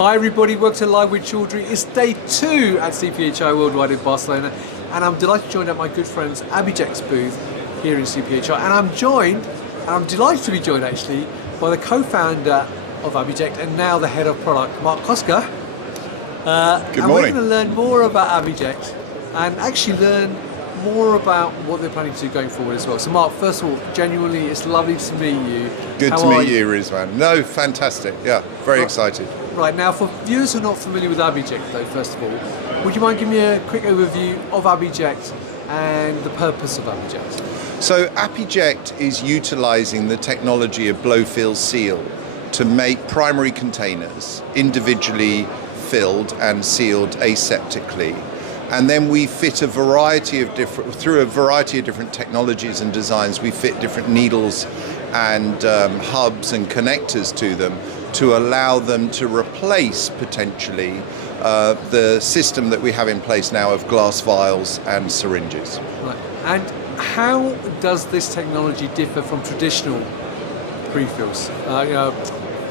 Hi everybody, welcome to Live with Chaudhry. It's day 2 at CPHI Worldwide in Barcelona, and I'm delighted to join up my good friends ApiJect's booth here in CPHI, and I'm delighted to be joined actually by the co-founder of ApiJect and now the head of product, Marc Koska. Good and morning. We're going to learn more about ApiJect and actually learn more about what they're planning to do going forward as well. So Marc, first of all, genuinely, it's lovely to meet you. Good to meet you, Rizwan. No, fantastic. Yeah, very excited. Right, now for viewers who are not familiar with ApiJect though, first of all, would you mind giving me a quick overview of ApiJect and the purpose of ApiJect? So ApiJect is utilizing the technology of blow-fill seal to make primary containers individually filled and sealed aseptically. And then we fit through a variety of different technologies and designs, we fit different needles and hubs and connectors to them to allow them to replace potentially the system that we have in place now of glass vials and syringes. Right. And how does this technology differ from traditional pre-fills,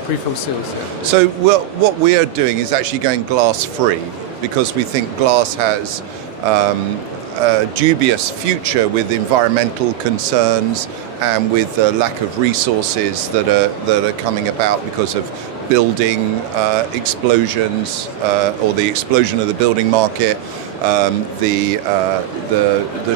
pre-fill seals? Yeah. So what we are doing is actually going glass-free, because we think glass has a dubious future with environmental concerns and with the lack of resources that are coming about because of building explosions or the explosion of the building market, the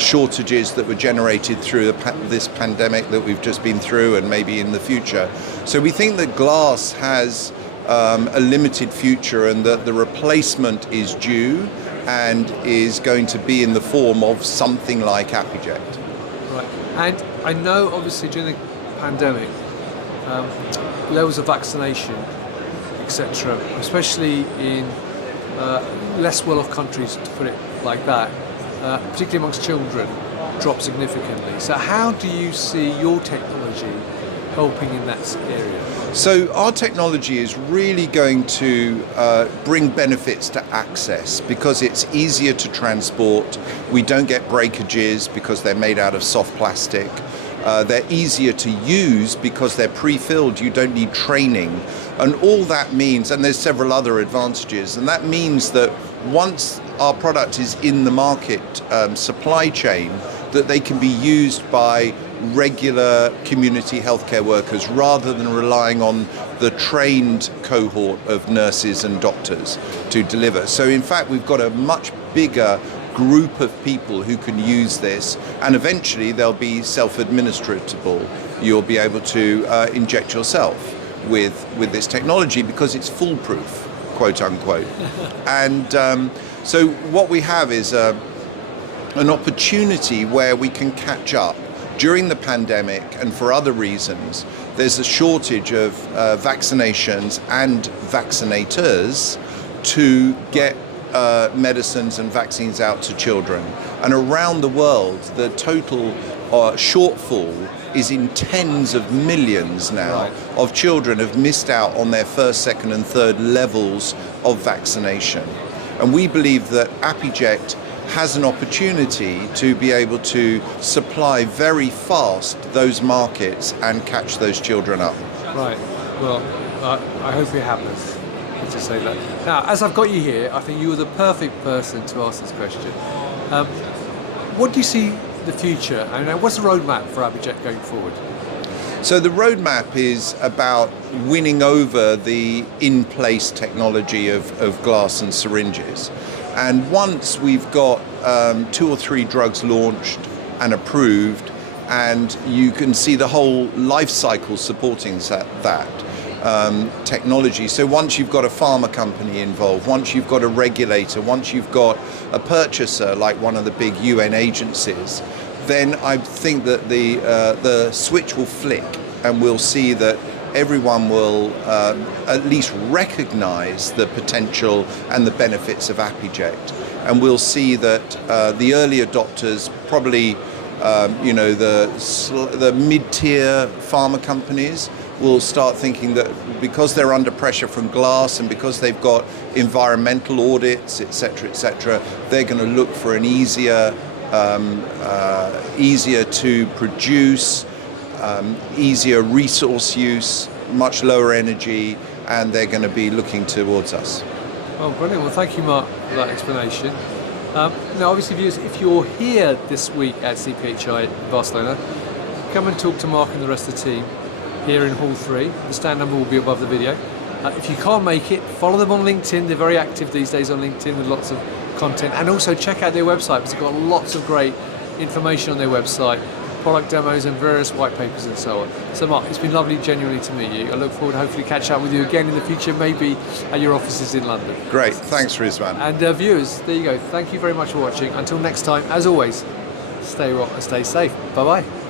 shortages that were generated through this pandemic that we've just been through and maybe in the future. So we think that glass has a limited future and that the replacement is due and is going to be in the form of something like ApiJect. Right, and I know obviously during the pandemic, levels of vaccination, etc., especially in less well-off countries, to put it like that, particularly amongst children, dropped significantly. So how do you see your technology helping in that area? So our technology is really going to bring benefits to access because it's easier to transport. We don't get breakages because they're made out of soft plastic. They're easier to use because they're pre-filled. You don't need training. And all that means, and there's several other advantages, and that means that once our product is in the market supply chain, that they can be used by regular community healthcare workers rather than relying on the trained cohort of nurses and doctors to deliver. So in fact, we've got a much bigger group of people who can use this, and eventually they'll be self-administratable. You'll be able to inject yourself with this technology because it's foolproof, quote unquote. And so what we have is an opportunity where we can catch up. During the pandemic and for other reasons, there's a shortage of vaccinations and vaccinators to get medicines and vaccines out to children. And around the world, the total shortfall is in tens of millions now of children have missed out on their first, second and third levels of vaccination. And we believe that ApiJect has an opportunity to be able to supply very fast those markets and catch those children up. Right. Well, I hope it happens. Let's just say that. Now, as I've got you here, I think you are the perfect person to ask this question. What do you see the future? And what's the roadmap for ApiJect going forward? So the roadmap is about winning over the in-place technology of glass and syringes. And once we've got 2 or 3 drugs launched and approved, and you can see the whole life cycle supporting that technology. So once you've got a pharma company involved, once you've got a regulator, once you've got a purchaser like one of the big UN agencies, then I think that the switch will flick and we'll see that everyone will at least recognize the potential and the benefits of ApiJect. And we'll see that the early adopters, probably the mid-tier pharma companies, will start thinking that because they're under pressure from glass and because they've got environmental audits, etc., they're going to look for an easier to produce, easier resource use, much lower energy, and they're going to be looking towards us. Oh, brilliant. Well, thank you, Mark, for that explanation. Now, obviously, viewers, if you're here this week at CPHI in Barcelona, come and talk to Mark and the rest of the team here in Hall 3. The stand number will be above the video. If you can't make it, follow them on LinkedIn. They're very active these days on LinkedIn with lots of content. And also check out their website, because they've got lots of great information on their website, product demos and various white papers and so on. So Mark, it's been lovely genuinely to meet you. I look forward to hopefully catch up with you again in the future, maybe at your offices in London. Great, thanks Rizwan. And viewers, there you go. Thank you very much for watching. Until next time, as always, stay rock and stay safe. Bye-bye.